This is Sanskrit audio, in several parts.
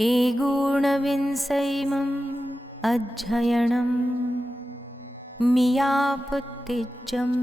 एगुणविंशैमम् अध्ययनं मियापुत्तिजम्।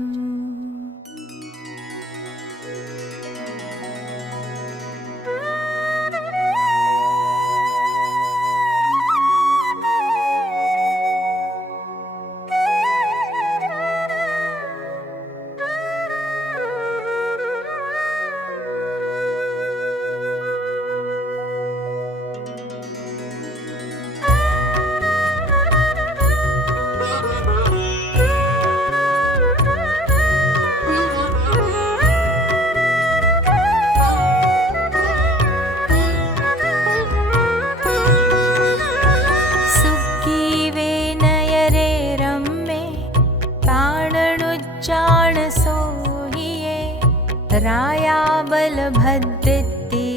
राया बलभद्रेत्ति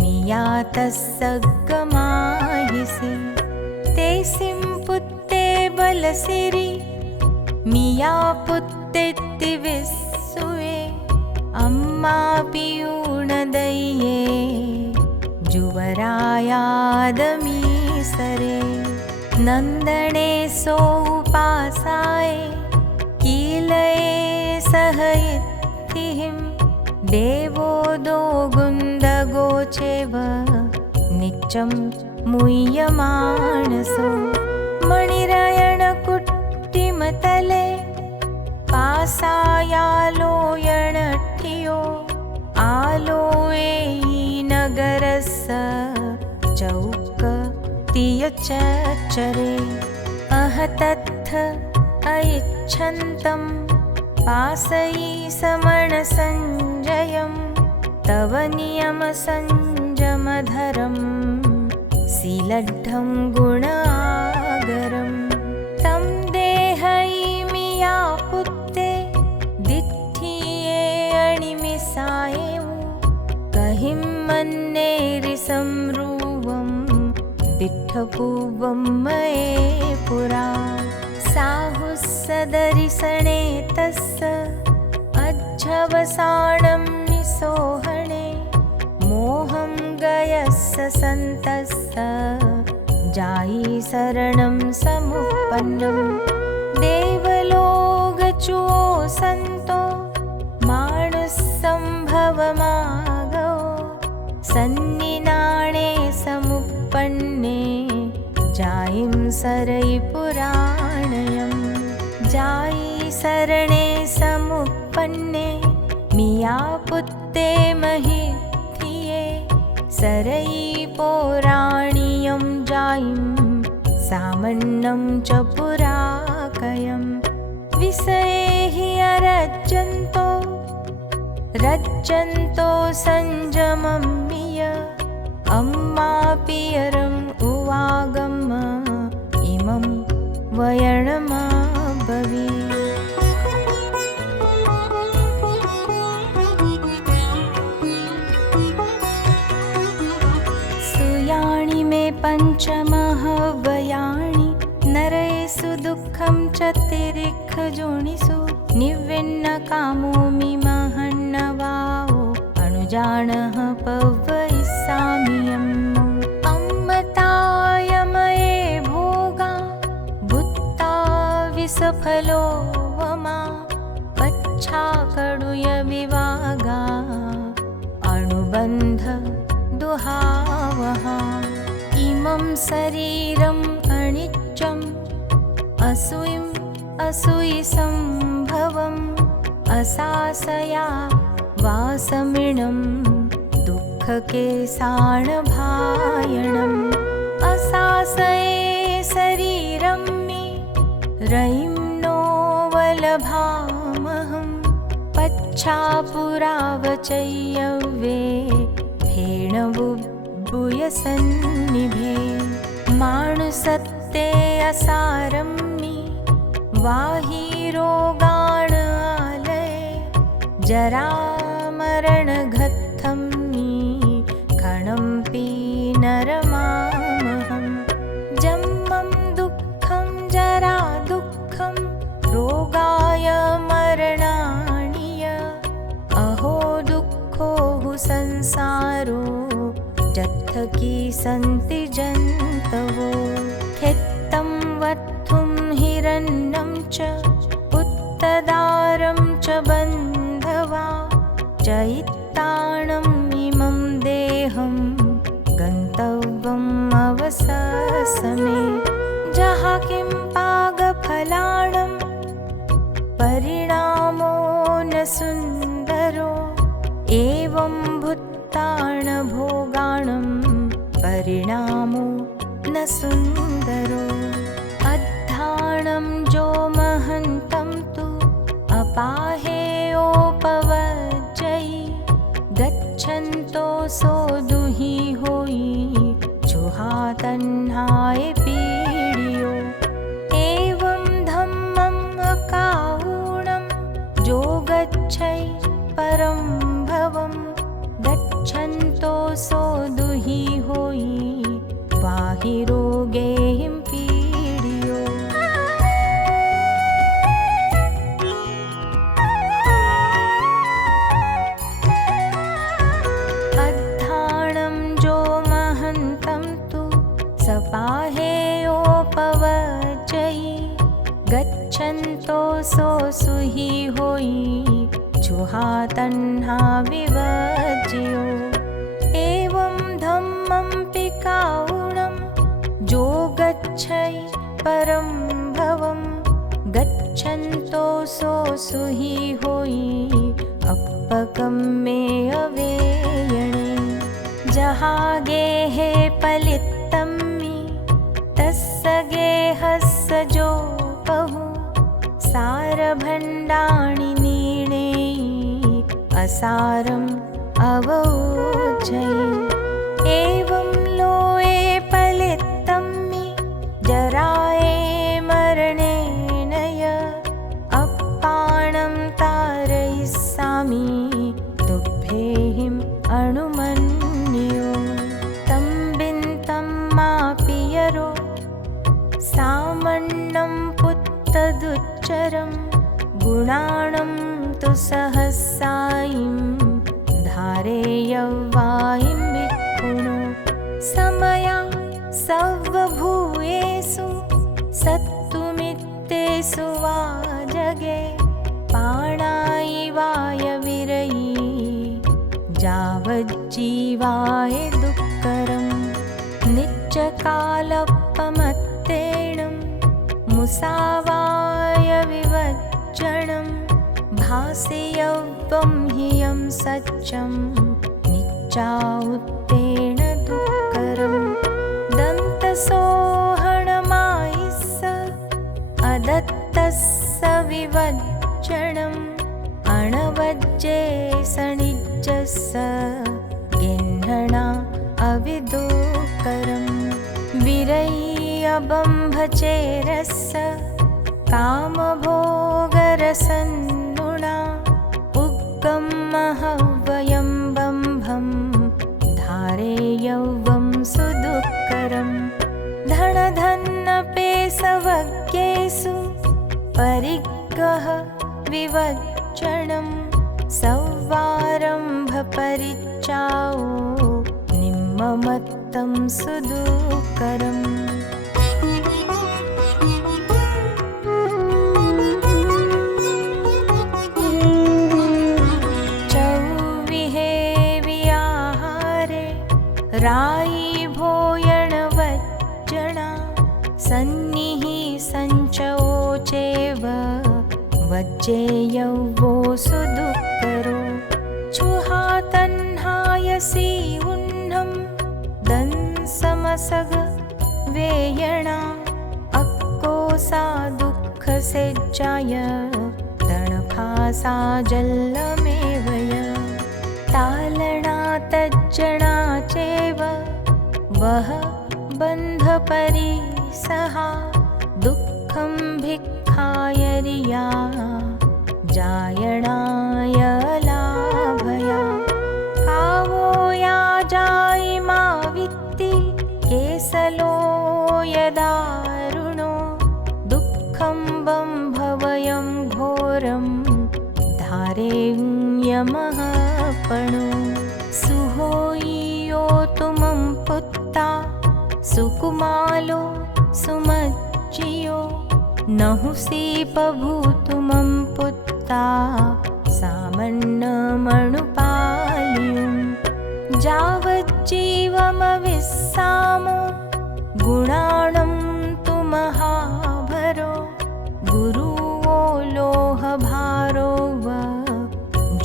मियातस्सगमाहिसि ते सिंपुत्ते बलसिरि मियापुत्तेत्ति विस्सुवे अम्मा पियूणदय्ये जुवरायादमीसरे नन्दने सोपासाय कीलये सहयित् देवो दोगुन्दगोचेव नित्यं मुह्यमानसो मणिरयणकुट्टिमतले पासायालोयणठियो आलोये नगरस्य चौकतियचरे अहतत्थ अयच्छन्तम् पासयि समणसञ्जयं तव नियमसंजमधरं सीलड्ढं गुणागरं तं देहयि मियापुत्ते दिठिये अणिमिसायेवु कहिं मन्नेरिसंरूवं दिठ्ठपूवं मये पुरा साहुस्सदरिसणे तस्य अज्झवसाणं निसोहणे मोहं गयस्य सन्तस्य जायि शरणं समुपन्नं देवलोकचुओ सन्तो मानुस्सम्भवमागो सन्निनाणे समुपन्ने जायिं सरयिपुराणयम् जायि शरणे समुपन्ने मियापुत्ते महिथिये सरयि पौराणीयं जायिं सामन्नं च पुराकयम् विषये हि रज्जन्तो संजमं मिय अम्मा पियरम् उवागम इमं वयणमाभवि सुयाणि मे पञ्चमहवयाणि नरेषु दुःखं च तिरिखजोनिषु निविन्नकामोमि महन्नवाओ अनुजानः पवयिष्याम्यम् अम्मतायमये भोगा भुत्ता विषफलो वमा पच्छाकडुय विवागा अनुबन्ध दुहावहा इमं शरीरम् अनित्यम् असूयिसम्भवम् असासया वासमिणं दुःखकेशाणभायणम् असासये शरीरं मे रयिं नो वलभामहं पच्छापुरावचय्यवे फेणबुभुयसन्निभे माणुसत्ते असारम्मि वाहिरोगाण आलये जरामरणघत्थं खणं पीनरमामहं जन्मं दुःखं जरा दुःखं रोगाय मरणाणि अहो दुःखो संसारो जत्थकी सन्ति जन्तवो खित्तं वत्थुं हिरण्यं च उत्तदारं च बन्धवा चैत्ताणम् इमं देहं गन्तव्यम् अवससमे जहाँ किं पागफलाणं परिणामो न सुन्दरो एवं भुत्ताणभोगाणं परिणामो न सुन्दरो अद्धाणं जो महन्तं तु अपाहेयोपवज्जयि गच्छन्तो सो दुहि होयि जुहातन्हाय पीडियो एवं धम्मम् अकाहुणं जो गच्छै परं भवं गच्छन्तो सो दुहि होयि बाहिरोगेहिं पीडियो अद्धाणं जो महन्तं तु सपाहेयोपवज्जयि गच्छन्तो सो सुहि होयि जुहातन्हा विवज्यो एवं धम्मं पिकाउणं जो गच्छै परं भवं गच्छन्तो सो सुहि होयि अपकं मे अवेयणे जहागेहे पलित्तम्मि तस्य गेहस्य जो बहु सारभण्डाणि नीणेयि असारम् अवोचयि एवं लोये पलित्तम्मि जराये मरणेन य अप्पाणं तारयिष्यामि तुभ्येहिम् अणुमन्यो तं बिन्तं मापियरो सामन्नं पुत्तदुच्चरं गुणाणं तु सहसायिं धारेयवायिं भिक्खुनो समया सर्वभूयेषु सत्तुमित्तेषु वा जगे पाणायिवाय विरयि जावज्जीवाय दुःकरं नित्यकालपमत्तेणं मुसावाय विवज्जनं भासयव्यं हि यं सच्चं निच्चाउत्तेण दुःकरं दन्तसोहणमायिस्स अदत्तस्य विवज्जनम् अणवज्जे सणिज्जस्य गिह्णणा अविदुःकरं विरय्यबम्भचेरस्य कामभोगरसन्नुना उग्गमहव्ययं बम्भं धारेयव्यं सुदुःकरं धनधन्नपेशवज्ञेषु परिग्रह विवज्जनं सौवारम्भपरिच्चाओ निम्ममत्तं सुदुःकरम् चौविहे विहारे रायि भोयणवज्जना सन्निः सञ्चोचेव वज्जेयवो सुदुःकरो चुहातन्हायसि उन्नं दंसमसग वेयणा अक्कोसा दुःखसेज्जाय तणफासा जल्लमेवय तालणा तज्जणा चेव वह बन्धपरिसहा दुःखं भिक्खायरिया जायणाय लाभया कावो या जायिमा वित्ति केसलो यदारुणो दुःखं बम्भवयं घोरं धारेण्यमः पणो सुहोयियो तुमं सुकुमालो सुमज्जियो नहुसीपभूतुमं पुत्ता सामन्नमणुपालियुं जावज्जीवमविस्सामो गुणाणं तु महाभरो गुरुवो लोहभारो व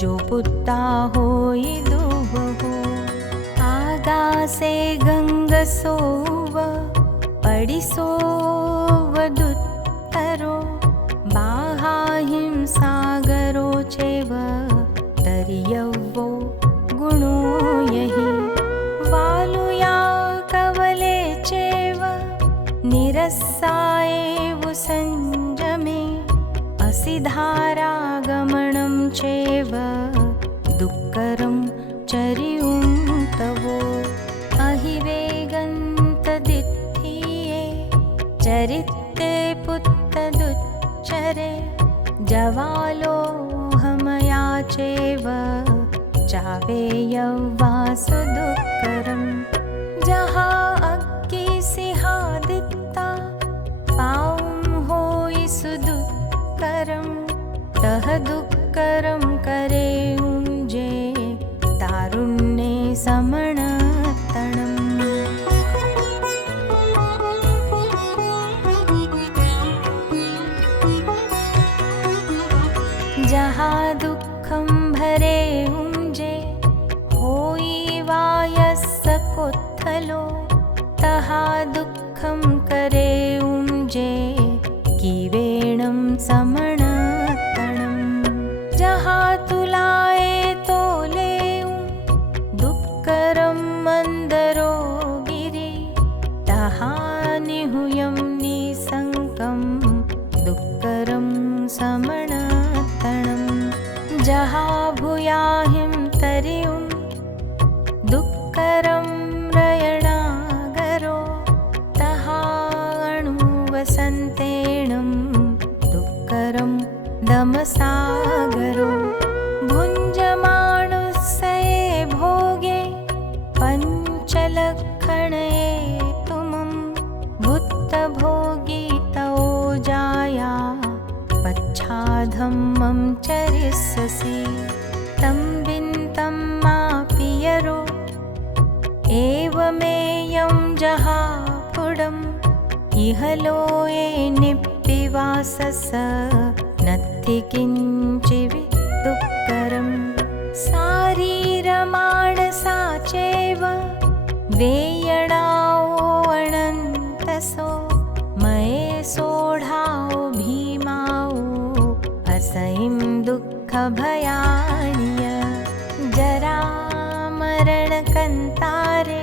जो पुत्ता होई दुबहो आगासे गंगसो व पडिसो वदुत्तरो बाहाहिं सागरो चेव तर्यवो गुणो यहि वालुया कवले चेव निरस्साएव संयमे असिधारागमनं चेव दुःकरं चरियुं तवो अहिवेगन्तदित्थिये चरित्ते पुत्तदुच्चरे जवालोहमया चेव चावेयवासु दुःकरं जहा अग्गिसिहादित्ता पाऊं होई सुदुःकरं तह दुःकरं करेऊं जे तारुण्ये समणतणम् जहा दुःखं भरेऊं जे होई वायस्स कोत्थलो तहा दुःखं करेऊं जे कीवेणं समणतणं जहा तुलाए तोलेऊं दुःकरं मन्दरो गिरि तहा निहुयं निसङ्कं दुःकरं समणतणं जहा भूयाहिं तरियुं दुःकरं रयणागरो तहा अणुवसन्तेणं दुःकरं दमसागरो भुञ्जमाणुस्सये भोगे पञ्चलक्षणये तुमं भुत्तभोगितौ जाया पच्छाधम्मं चरिष्यसि तं विन्तं मापियरो एवमेयं जहापुडम् इह लोये निप्पिवासस नत्थि किञ्चिवि दुःकरं सारीरमाणसा चेव वेयणाओ अनन्तसो मये सोढाओ भीमाओ असैं दुःखभयाणिय जरामरणकन्तारे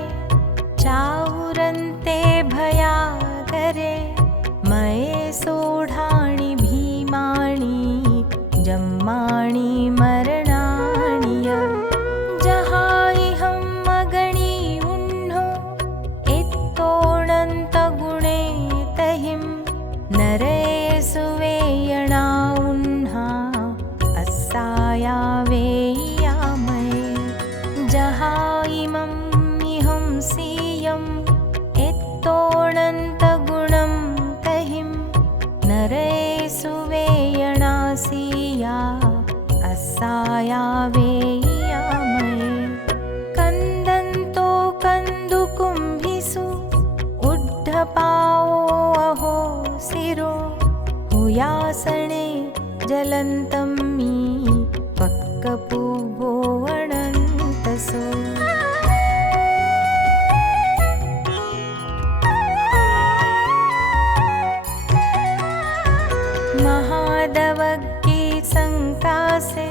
चाहुरन्ते भयाकरे मये सोढाणि भीमाणि जम्माणि मरणाणिय जहाइहं मगणी उन्नो इत्तोणन्तगुणे तहिं नरे सुवेयणा उन्हा अस्साया वेयामये जहाइमं इहं सीयं इत्तोणन्तगुणं तहिं नरे सुवेयणासीया अस्साया वेयामये कन्दन्तो कन्दुकुम्भिसु उड्ढपाओ अहो सिरो हुयासणे जलन्तं मी पक्कपुवो अनन्तसो महादवग्गी संकासे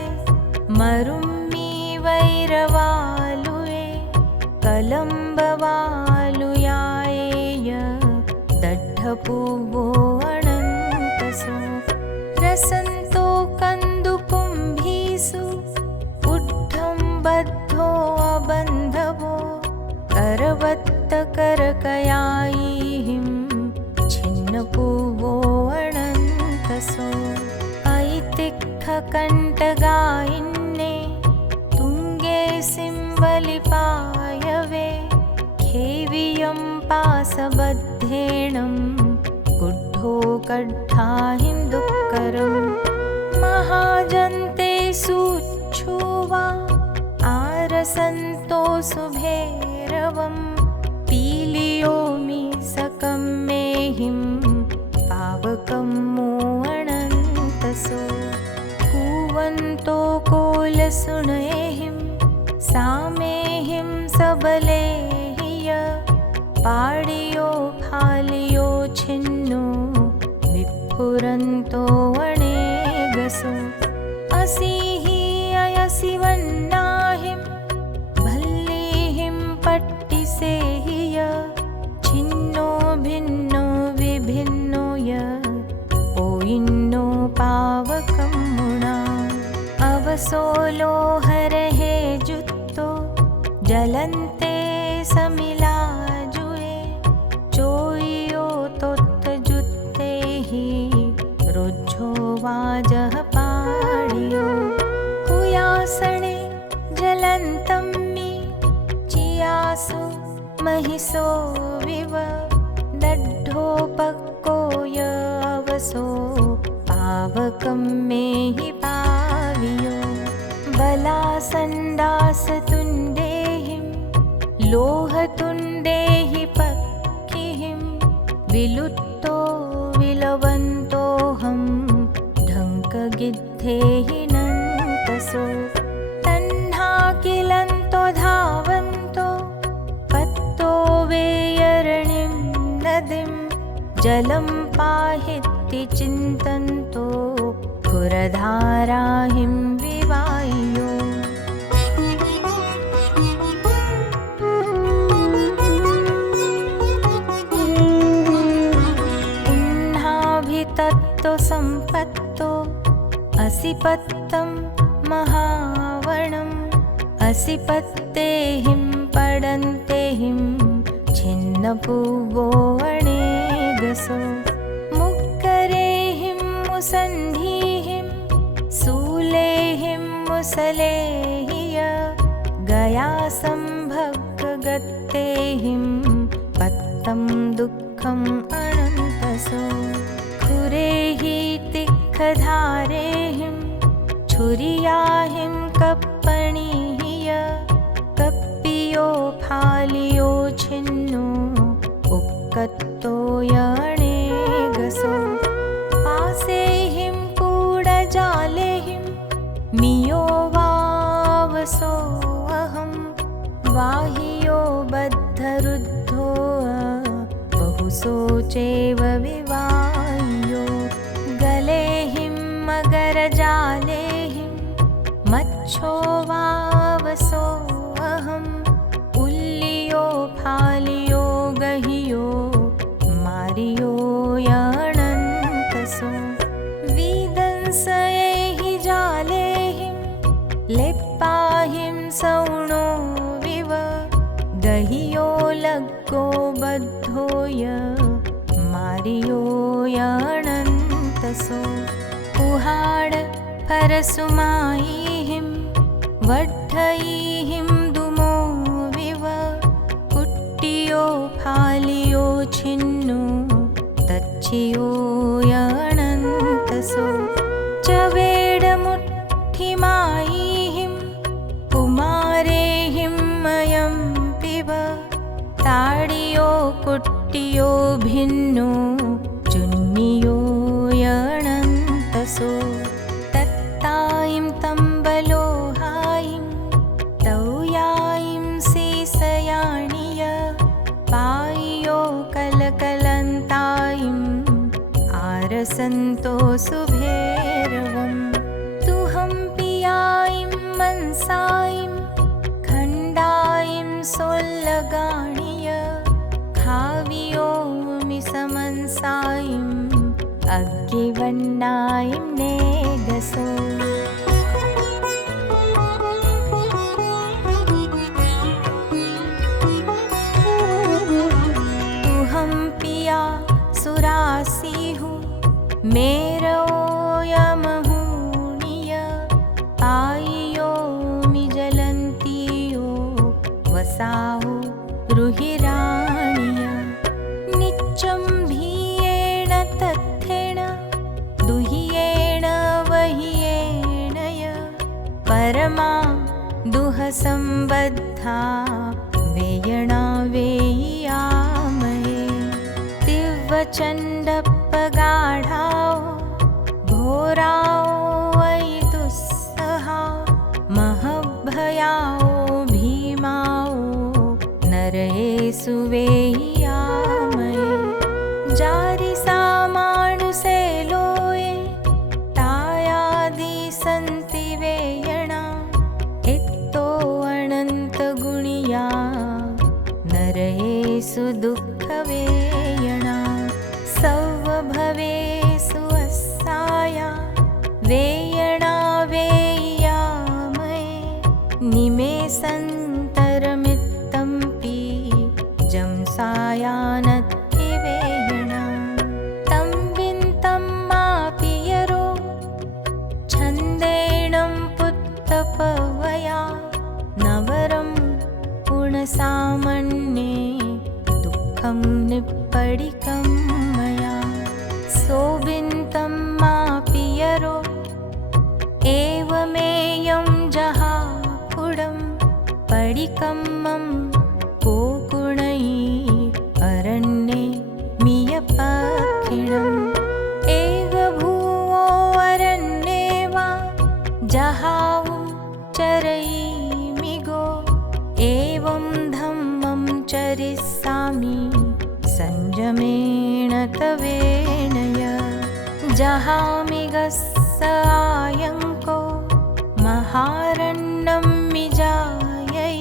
मरुम्मी वैरवालुए कलम्बवालुयाएय दड्ढपुवो अनन्तसो रसन्तो कन्दुकुम्भीसु उड्ढं बद्धो अबन्धवो करवत्तकरकयायिहिं छिन्नपुवो अनन्तसो ऐतिक्खकण्टगायिन्ने तुङ्गे सिंवलिपायवे खेवियं पासबद्धेणं कुड्ढो कड्ढाहिं दुःकरम् महाजन्ते सुच्छुवा आरसन्तो सुभेरवम् पीलियोमि सकं मेहिं पावकं मोअणन्तसो कुवन्तो कोलसुणेहिं सामेहिं सबलेहिय पाडियो फालियो छिन्नो विफुरन्तो अणेगसो असिहि अयसि वन्नाहिं भल्लीहिं पट्टिसेहिय छिन्नो भिन्नो विभिन्नो य पोयिन्नो पावकं मुणा अवसोलो हरहे जुत्तो जलन्ते समिलाजुए चोइयो तोत्त जुत्ते ही रोज्झो वाजह पाडियो हुयासणे जलन्तम्मि चियासु महिसो विव दड्ढो पक्को य अवसो पावकं मेहि पावियो बलासण्डासतुण्डेहिं लोहतुण्डेहि पक्किहिं विलुट्टो विलवन्तोऽहं ढङ्कगिद्धेहि नन्तसो तह्नाकिलन्तो धावन्तो पत्तो वेयरणिं नदीं जलं पाहीति चिन्तन्तो खुरधाराहिं विवायो पुण्हाभितत्तो सम्पत्तो असिपत्तं महावणम् असिपत्तेहिं पडन्तेहिं छिन्नपुवो अणेगसो मुक्करेहिं मुसन्धीहिं सूलेहिं मुसलेहिय गयासंभग्गगत्तेहिं पत्तं दुःखम् अनन्तसो खुरेहि तिक्खधारेहिं छुरियाहिं कप्पणीय कप्पियो फालियो छिन्नो उक्कत्तो यणेगसो पासेहिं कूडजालेहिं मियो वावसो अहं वाहियो बद्धरुद्धो बहुसोचेव विवायो गलेहिं मगरजालेहिं मच्छो वावसो अहं उल्लियो फालियो गहियो मारियो यणन्तसो विदंसयेहि जालेहिं लेप्पाहिं सौणो विव गहियो लग्गो बद्धोय मारियो यणन्तसो कुहाड परसुमाईहिं वड्ढईहिं दुमो विव कुट्टियो फालियो छिन्नो तच्छियो यणन्तसो चवेडमुट्ठिमाईहिं कुमारेहिं मयं पिब ताडियो कुट्टियो भिन्नो चुन्नियो यणन्तसो तत्तायिं तम्बलोहायिं तौयायिं सीसयाणिय पायो कलकलन्तायिं आरसन्तो सुभेरवम् तुहं पियायिं मनसायिं खण्डायिं सोल्लगाणिय खावियो मिसमन्सायिं अग्गिवण्णायिं नेगसो तुहं पिया सुरासीहु मेरो यमहूणिय आइयो मिजलन्तियो वसाहु रुहिराणिय चम्भियेण तथ्येन दुह्येण वह्येन य परमा दुःसम्बद्धा वेयणा वेय्यामये दिव्यचण्डपगाढाओ घोराओ वै दुस्सहा महभयाओ भीमाओ नरहेषु वेय्यामये जारिसा मानुषे लोये तायादि सन्ति वेयणा इत्तो अनन्तगुणिया नरहेषु दुःखवेयणा सर्वभवेषु अस्साया वेयणा वेय्यामये निमेषान्तरमित्तम्पि जंसायानत्ति वेयणा तं विन्तं मापि यरो छन्देणं पुत्तपवया नवरं पुनसामन्ये दुःखं निप्पडिकं मया सोबिन्तं मापि यरो एवमेयं जहापुडं पडिकं मम कोकुणयि अरण्ये मियपक्षिणम् एगभुवो अरण्ये वा जहावु चरयिमिगो एवं धम्मं चरिष्यामि संयमेन तवेनय जहामिगस्सायङ्को महारण्यं मिजायै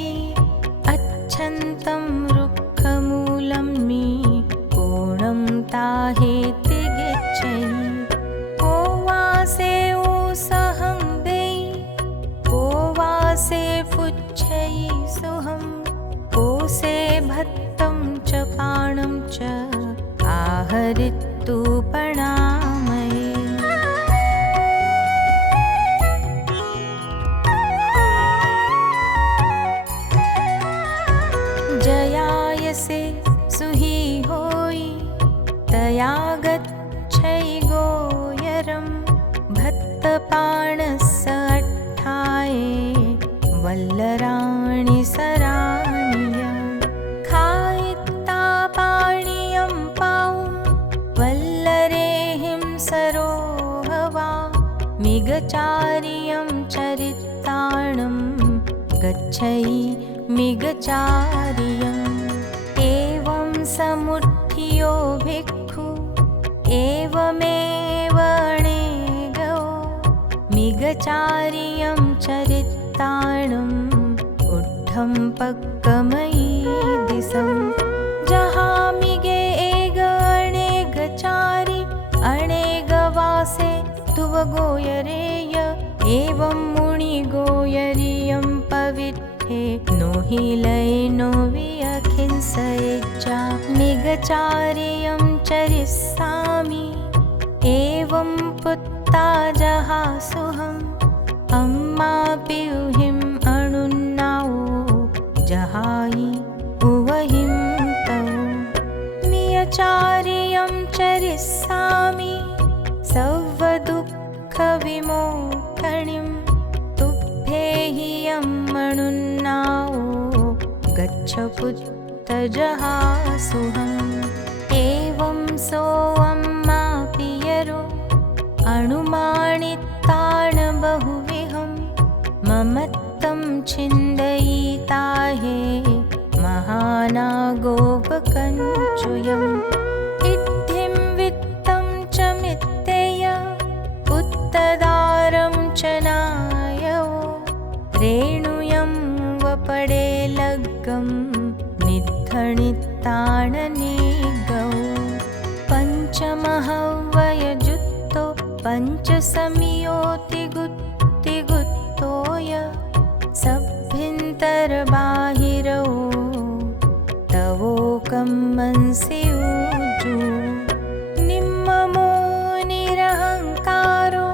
अच्छन्तं रुक्षमूलं मी कोणं ताहेति गच्छै को वासे ऊसहं देयि को वासे पुच्छै सुहं कोसे भत्तं च पाणं च आहरितु प्रणामये जयायसे सुहि होयि तया गच्छै गोयरं भत्तपाणस्य अट्ठाये वल्लराणि सराणिय खायित्ता पाणियं पाऊं वल्लरेहिं सरोहवा मिगचार्यं चरिताणं गच्छै मिगचार्यम् एवं समुत्थियो भिक्खु एवमेव अनेगो मिगचार्यं चरिताणम् उड्ढं पक्कमयि दिशं जहामिगे एग अनेगचारि अनेगवासे तुवगोयरेय एवं मुनिगोयरियं पवित्रे नो हि लयनो वियखिंसयेच्चा मिगचार्यं चरिष्यामि एवं पुत्ता जहासुहम् अम्मा पियुहिम् अणुन्नाओ जहायि उवहिं तौ मियचार्यं चरिष्यामि सर्वदुःखविमोक्षणीं तुभ्येहियं अणुन्नाओ गच्छ पुत्त जहासुहम् एवं सोऽम्मापि यरो अणुमाणितान् बहुविहं ममत्तं छिन्दयिता हे महानागोपकञ्चुयम् इत्थिं वित्तं च मित्तेय उत्तदारं च नायो रेणुयं वपडे लग्गं निद्धणिताणनिगौ पञ्चमहवयजुत्तो पञ्चसमियोतिगुत्तिगुत्तोय सभ्यन्तरबाहिरो तवोकं मनसियुजु निम्ममो निरहङ्कारो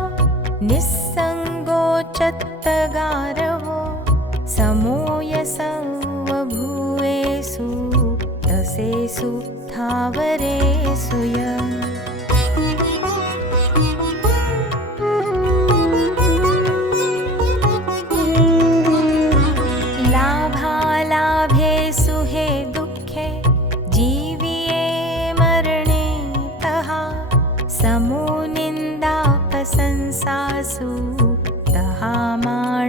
निस्सङ्गो चत्तगारवो समोय सर्वभूतेषु सस्येषु स्थावरेषु य लाभालाभेषु हे दुःखे जीविये मरणे तः समो निन्दापशंसासु दहामाणावमानो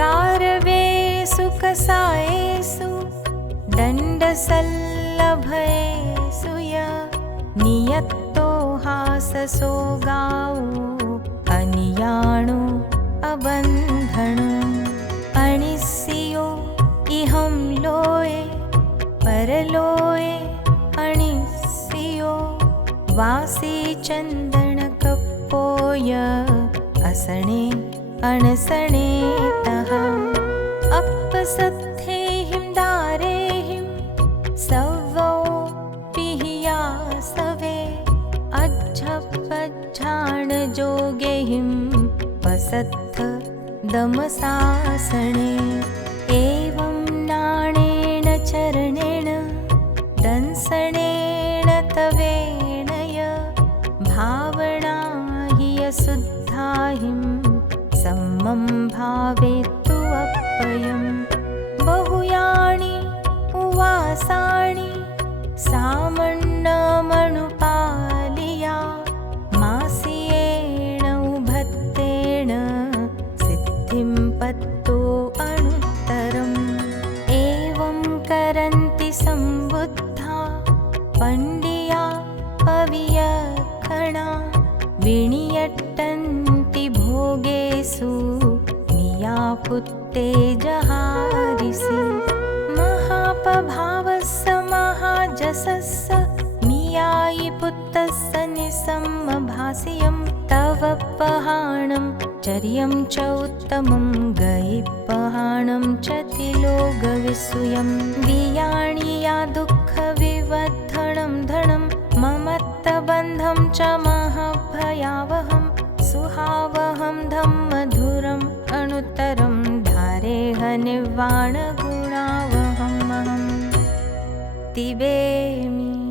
गारवेषु कसायेषु दण्डशल्लभेषु य नियत्तो हाससो गावो अनियाणो अबन्धनो अणिस्यो इहं लोये परलोये अणिस्यो वासी चन्दनकप्पोय असणे अणसणे तः अप्पसत्थेहिं दारेहिं सवो पिहिया सवे अज्झपज्झाणजोगेहिं पसत्थ दमसासणे एवं नाणेन चरणेन दंसनेन तवेन य भावना हि असुद्धाहिं सम्मं भावेत्तु अप्पयं बहुयानि उवासानि सामन्नमनुपालिया मास्येण उभत्तेन सिद्धिं पत्तो अनुत्तरम् एवं करन्ति सम्बुद्धा पण्डिया पवियखणा विनियट्टन्ति भोगेषु मियापुत्ते जहारिसि महापभावस्य महाजसस्य मियायि पुत्तस्य निसम्मभासियं तव पहाणं चर्यं च उत्तमं गयिपहाणं च तिलोगविसूयं वियाणि या दुःखविवर्धनं धनं ममत्तबन्धं च महभयावहं सुहावहं धम्मधुरम् अनुत्तरं धारेह निर्वाणगुणावहम् तिबेमि।